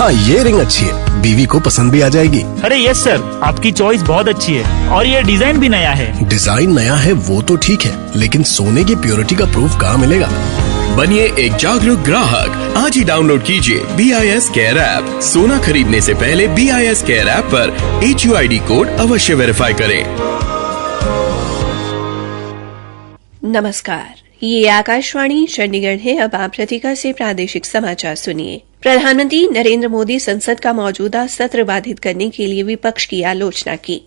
हाँ, ये रिंग अच्छी है, बीवी को पसंद भी आ जाएगी। अरे यस सर, आपकी चॉइस बहुत अच्छी है और ये डिजाइन भी नया है। डिजाइन नया है वो तो ठीक है, लेकिन सोने की प्योरिटी का प्रूफ कहाँ मिलेगा? बनिए एक जागरूक ग्राहक। आज ही डाउनलोड कीजिए BIS केयर ऐप। सोना खरीदने से पहले BIS केयर ऐप पर HUID कोड अवश्य वेरीफाई करें। नमस्कार, ये आकाशवाणी चंडीगढ़ है। अब आप रतिका से प्रादेशिक समाचार सुनिए। प्रधानमंत्री नरेंद्र मोदी संसद का मौजूदा सत्र बाधित करने के लिए विपक्ष की आलोचना की।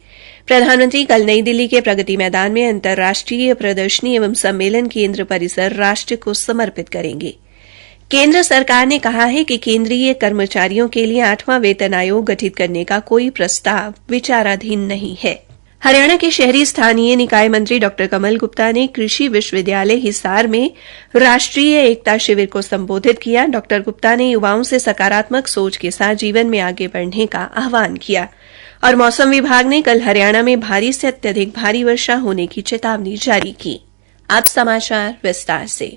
प्रधानमंत्री कल नई दिल्ली के प्रगति मैदान में अंतर्राष्ट्रीय प्रदर्शनी एवं सम्मेलन केंद्र परिसर राष्ट्र को समर्पित करेंगे। केंद्र सरकार ने कहा है कि केंद्रीय कर्मचारियों के लिए 8वां वेतन आयोग गठित करने का कोई प्रस्ताव विचाराधीन नहीं है। हरियाणा के शहरी स्थानीय निकाय मंत्री डॉ कमल गुप्ता ने कृषि विश्वविद्यालय हिसार में राष्ट्रीय एकता शिविर को संबोधित किया। डॉ गुप्ता ने युवाओं से सकारात्मक सोच के साथ जीवन में आगे बढ़ने का आह्वान किया और मौसम विभाग ने कल हरियाणा में भारी से अत्यधिक भारी वर्षा होने की चेतावनी जारी की। अब समाचार विस्तार से।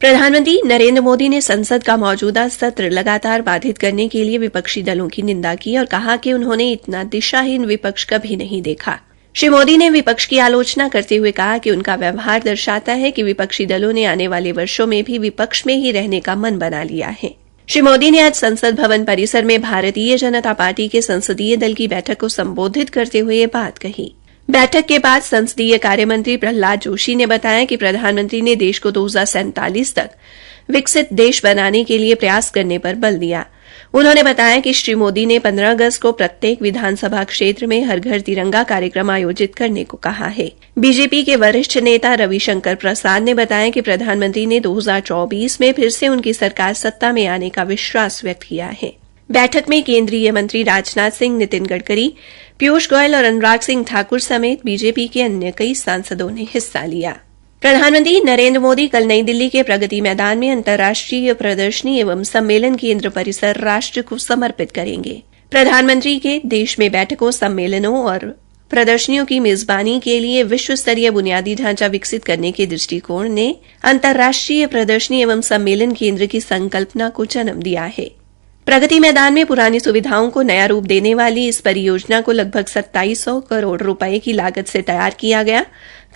प्रधानमंत्री नरेंद्र मोदी ने संसद का मौजूदा सत्र लगातार बाधित करने के लिए विपक्षी दलों की निंदा की और कहा कि उन्होंने इतना दिशाहीन विपक्ष कभी नहीं देखा। श्री मोदी ने विपक्ष की आलोचना करते हुए कहा कि उनका व्यवहार दर्शाता है कि विपक्षी दलों ने आने वाले वर्षों में भी विपक्ष में ही रहने का मन बना लिया है। श्री मोदी ने आज संसद भवन परिसर में भारतीय जनता पार्टी के संसदीय दल की बैठक को संबोधित करते हुए ये बात कही। बैठक के बाद संसदीय कार्य मंत्री प्रहलाद जोशी ने बताया कि प्रधानमंत्री ने देश को 2047 तक विकसित देश बनाने के लिए प्रयास करने पर बल दिया। उन्होंने बताया कि श्री मोदी ने 15 अगस्त को प्रत्येक विधानसभा क्षेत्र में हर घर तिरंगा कार्यक्रम आयोजित करने को कहा है। बीजेपी के वरिष्ठ नेता रविशंकर प्रसाद ने बताया कि प्रधानमंत्री ने 2024 में फिर से उनकी सरकार सत्ता में आने का विश्वास व्यक्त किया है। बैठक में केंद्रीय मंत्री राजनाथ सिंह, नितिन गडकरी, पीयूष गोयल और अनुराग सिंह ठाकुर समेत बीजेपी के अन्य कई सांसदों ने हिस्सा लिया। प्रधानमंत्री नरेंद्र मोदी कल नई दिल्ली के प्रगति मैदान में अंतर्राष्ट्रीय प्रदर्शनी एवं सम्मेलन केंद्र परिसर राष्ट्र को समर्पित करेंगे। प्रधानमंत्री के देश में बैठकों, सम्मेलनों और प्रदर्शनियों की मेजबानी के लिए विश्व स्तरीय बुनियादी ढांचा विकसित करने के दृष्टिकोण ने अंतर्राष्ट्रीय प्रदर्शनी एवं सम्मेलन केंद्र की संकल्पना को जन्म दिया है। प्रगति मैदान में पुरानी सुविधाओं को नया रूप देने वाली इस परियोजना को लगभग 2700 करोड़ रुपए की लागत से तैयार किया गया।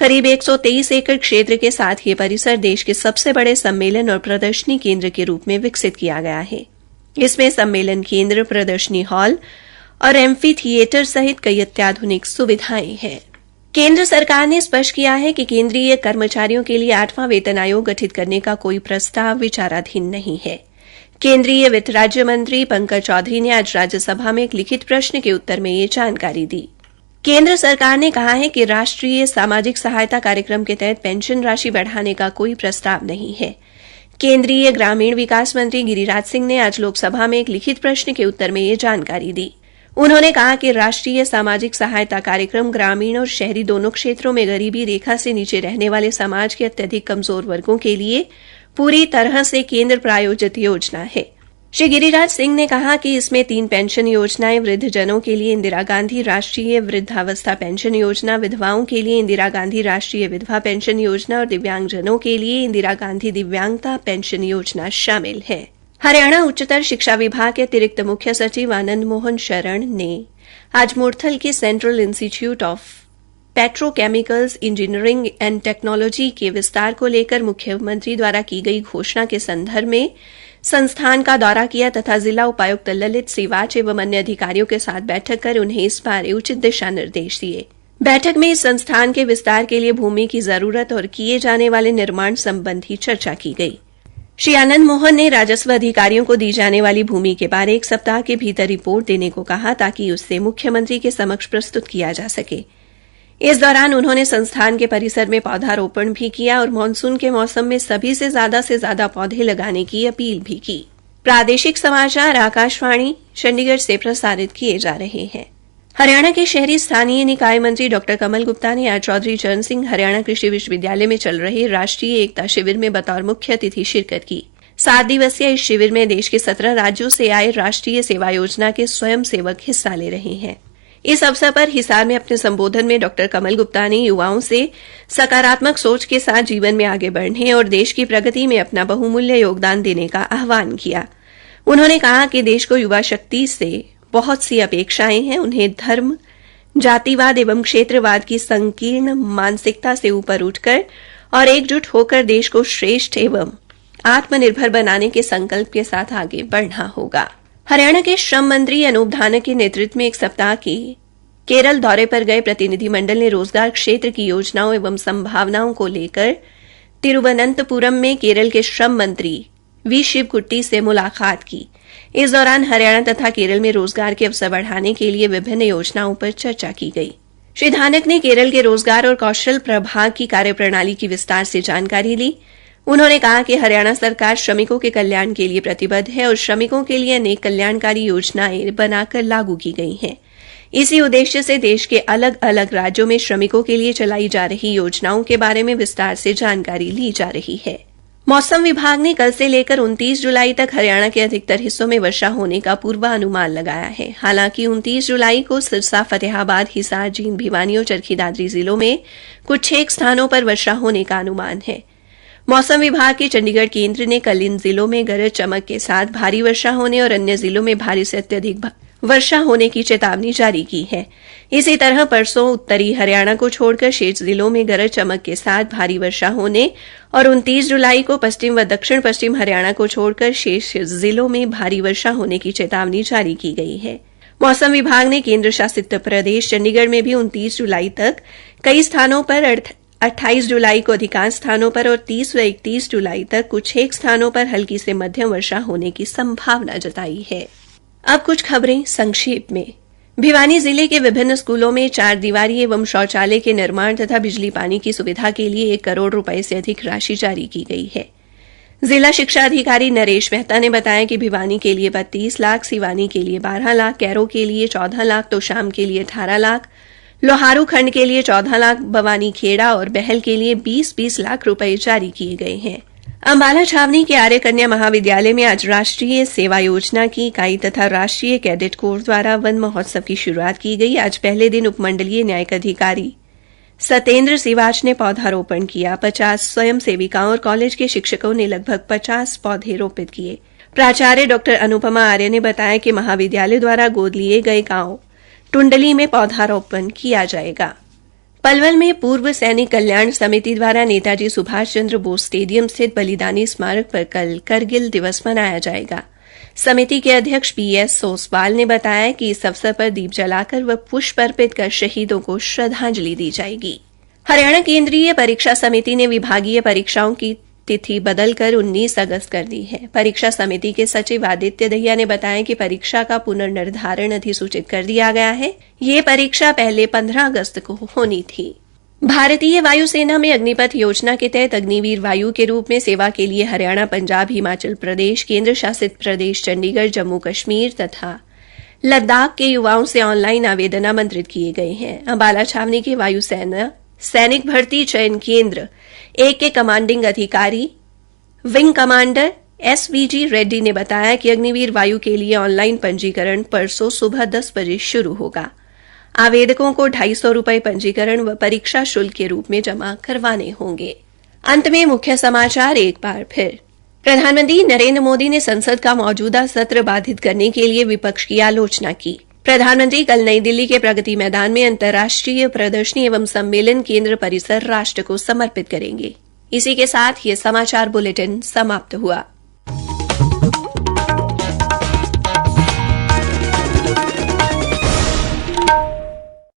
करीब 123 एकड़ क्षेत्र के साथ ये परिसर देश के सबसे बड़े सम्मेलन और प्रदर्शनी केंद्र के रूप में विकसित किया गया है। इसमें सम्मेलन केंद्र, प्रदर्शनी हॉल और एम्फी थिएटर सहित कई अत्याधुनिक सुविधाएं हैं। केंद्र सरकार ने स्पष्ट किया है कि केंद्रीय कर्मचारियों के लिए 8वां वेतन आयोग गठित करने का कोई प्रस्ताव विचाराधीन नहीं है। केंद्रीय वित्त राज्य मंत्री पंकज चौधरी ने आज राज्यसभा में एक लिखित प्रश्न के उत्तर में ये जानकारी दी। केंद्र सरकार ने कहा है कि राष्ट्रीय सामाजिक सहायता कार्यक्रम के तहत पेंशन राशि बढ़ाने का कोई प्रस्ताव नहीं है। केंद्रीय ग्रामीण विकास मंत्री गिरिराज सिंह ने आज लोकसभा में एक लिखित प्रश्न के उत्तर में ये जानकारी दी। उन्होंने कहा कि राष्ट्रीय सामाजिक सहायता कार्यक्रम ग्रामीण और शहरी दोनों क्षेत्रों में गरीबी रेखा से नीचे रहने वाले समाज के अत्यधिक कमजोर वर्गों के लिए पूरी तरह से केंद्र प्रायोजित योजना है। श्री गिरिराज सिंह ने कहा कि इसमें 3 पेंशन योजनाएं, वृद्धजनों के लिए इंदिरा गांधी राष्ट्रीय वृद्धावस्था पेंशन योजना, विधवाओं के लिए इंदिरा गांधी राष्ट्रीय विधवा पेंशन योजना और दिव्यांगजनों के लिए इंदिरा गांधी दिव्यांगता पेंशन योजना शामिल है। हरियाणा उच्चतर शिक्षा विभाग के अतिरिक्त मुख्य सचिव आनंद मोहन शरण ने आज मुरथल के central institute of petrochemicals engineering and technology के विस्तार को लेकर मुख्यमंत्री द्वारा की गई घोषणा के संदर्भ में संस्थान का दौरा किया तथा जिला उपायुक्त ललित सिवाच एवं अन्य अधिकारियों के साथ बैठक कर उन्हें इस बारे उचित दिशा निर्देश दिए। बैठक में इस संस्थान के विस्तार के लिए भूमि की जरूरत और किए जाने वाले निर्माण संबंधी चर्चा की गई। श्री आनंद मोहन ने राजस्व अधिकारियों को दी जाने वाली भूमि के बारे 1 सप्ताह के भीतर रिपोर्ट देने को कहा ताकि उससे मुख्यमंत्री के समक्ष प्रस्तुत किया जा सके। इस दौरान उन्होंने संस्थान के परिसर में पौधारोपण भी किया और मानसून के मौसम में सभी से ज्यादा पौधे लगाने की अपील भी की। प्रादेशिक समाचार आकाशवाणी चंडीगढ़ से प्रसारित किए जा रहे हैं। हरियाणा के शहरी स्थानीय निकाय मंत्री डॉ कमल गुप्ता ने आज चौधरी चरण सिंह हरियाणा कृषि विश्वविद्यालय में चल रहे राष्ट्रीय एकता शिविर में बतौर मुख्य अतिथि शिरकत की। 7 दिवसीय इस शिविर में देश के 17 राज्यों से आए राष्ट्रीय सेवा योजना के स्वयंसेवक हिस्सा ले रहे हैं। इस अवसर पर हिसार में अपने संबोधन में डॉ कमल गुप्ता ने युवाओं से सकारात्मक सोच के साथ जीवन में आगे बढ़ने और देश की प्रगति में अपना बहुमूल्य योगदान देने का आह्वान किया। उन्होंने कहा कि देश को युवा शक्ति से बहुत सी अपेक्षाएं हैं। उन्हें धर्म, जातिवाद एवं क्षेत्रवाद की संकीर्ण मानसिकता से ऊपर उठकर और एकजुट होकर देश को श्रेष्ठ एवं आत्मनिर्भर बनाने के संकल्प के साथ आगे बढ़ना होगा। हरियाणा के श्रम मंत्री अनूप धानक के नेतृत्व में एक सप्ताह के केरल दौरे पर गए प्रतिनिधिमंडल ने रोजगार क्षेत्र की योजनाओं एवं संभावनाओं को लेकर तिरुवनंतपुरम में केरल के श्रम मंत्री वी शिवकुट्टी से मुलाकात की। इस दौरान हरियाणा तथा केरल में रोजगार के अवसर बढ़ाने के लिए विभिन्न योजनाओं पर चर्चा की गई। श्री धानक ने केरल के रोजगार और कौशल प्रभाग की कार्यप्रणाली की विस्तार से जानकारी ली। उन्होंने कहा कि हरियाणा सरकार श्रमिकों के कल्याण के लिए प्रतिबद्ध है और श्रमिकों के लिए अनेक कल्याणकारी योजनाएं बनाकर लागू की गई हैं। इसी उद्देश्य से देश के अलग अलग राज्यों में श्रमिकों के लिए चलाई जा रही योजनाओं के बारे में विस्तार से जानकारी ली जा रही है। मौसम विभाग ने कल से लेकर 29 जुलाई तक हरियाणा के अधिकतर हिस्सों में वर्षा होने का पूर्वानुमान लगाया है। हालांकि 29 जुलाई को सिरसा, फतेहाबाद, हिसार, जींद, भिवानी और चरखी दादरी जिलों में कुछ 6 स्थानों पर वर्षा होने का अनुमान है। मौसम विभाग के चंडीगढ़ केंद्र ने कल इन जिलों में गरज चमक के साथ भारी वर्षा होने और अन्य जिलों में भारी से अत्यधिक वर्षा होने की चेतावनी जारी की है। इसी तरह परसों उत्तरी हरियाणा को छोड़कर शेष जिलों में गरज चमक के साथ भारी वर्षा होने और 29 जुलाई को पश्चिम व दक्षिण पश्चिम हरियाणा को छोड़कर शेष जिलों में भारी वर्षा होने की चेतावनी जारी की गई है। मौसम विभाग ने केंद्र शासित प्रदेश चंडीगढ़ में भी 29 जुलाई तक कई स्थानों पर 28 जुलाई को अधिकांश स्थानों पर और 30 व 31 जुलाई तक कुछ एक स्थानों पर हल्की से मध्यम वर्षा होने की संभावना जताई है। अब कुछ खबरें संक्षेप में। भिवानी जिले के विभिन्न स्कूलों में 4 दीवारी एवं शौचालय के निर्माण तथा बिजली पानी की सुविधा के लिए 1 करोड़ रुपए से अधिक राशि जारी की गई है। जिला शिक्षा अधिकारी नरेश मेहता ने बताया कि भिवानी के लिए 32 लाख, सिवानी के लिए 12 लाख, कैरो के लिए 14 लाख, तोशाम के लिए 18 लाख, लोहारू खंड के लिए 14 लाख, बवानी खेड़ा और बहल के लिए 20-20 लाख रुपए जारी किए गए हैं। अंबाला छावनी के आर्य कन्या महाविद्यालय में आज राष्ट्रीय सेवा योजना की इकाई तथा राष्ट्रीय कैडेट कोर द्वारा वन महोत्सव की शुरुआत की गई। आज पहले दिन उपमंडलीय न्यायिक अधिकारी सत्येंद्र सिवाच ने पौधारोपण किया। 50 स्वयं सेविकाओं और कॉलेज के शिक्षकों ने लगभग 50 पौधे रोपित किए। प्राचार्य डॉ अनुपमा आर्य ने बताया कि महाविद्यालय द्वारा गोद लिए गए गांव टुंडली में पौधारोपण किया जाएगा। पलवल में पूर्व सैनिक कल्याण समिति द्वारा नेताजी सुभाष चंद्र बोस स्टेडियम स्थित बलिदानी स्मारक पर कल करगिल दिवस मनाया जाएगा। समिति के अध्यक्ष पीएस सोसवाल ने बताया कि इस अवसर पर दीप जलाकर व पुष्प अर्पित कर शहीदों को श्रद्धांजलि दी जाएगी। हरियाणा केंद्रीय परीक्षा समिति ने विभागीय परीक्षाओं की तिथि बदलकर 19 अगस्त कर दी है। परीक्षा समिति के सचिव आदित्य दहिया ने बताया कि परीक्षा का पुनर्निर्धारण अधिसूचित कर दिया गया है। ये परीक्षा पहले 15 अगस्त को होनी थी। भारतीय वायुसेना में अग्निपथ योजना के तहत अग्निवीर वायु के रूप में सेवा के लिए हरियाणा, पंजाब, हिमाचल प्रदेश, केंद्र शासित प्रदेश चंडीगढ़, जम्मू कश्मीर तथा लद्दाख के युवाओं से ऑनलाइन आवेदन आमंत्रित किए गए हैं। अंबाला छावनी के वायुसेना सैनिक भर्ती चयन केंद्र 1 के कमांडिंग अधिकारी विंग कमांडर एसवीजी रेड्डी ने बताया कि अग्निवीर वायु के लिए ऑनलाइन पंजीकरण परसों सुबह 10 बजे शुरू होगा। आवेदकों को 250 रुपए पंजीकरण व परीक्षा शुल्क के रूप में जमा करवाने होंगे। अंत में मुख्य समाचार एक बार फिर। प्रधानमंत्री नरेंद्र मोदी ने संसद का मौजूदा सत्र बाधित करने के लिए विपक्ष की आलोचना की। प्रधानमंत्री कल नई दिल्ली के प्रगति मैदान में अंतर्राष्ट्रीय प्रदर्शनी एवं सम्मेलन केंद्र परिसर राष्ट्र को समर्पित करेंगे। इसी के साथ ये समाचार बुलेटिन समाप्त हुआ।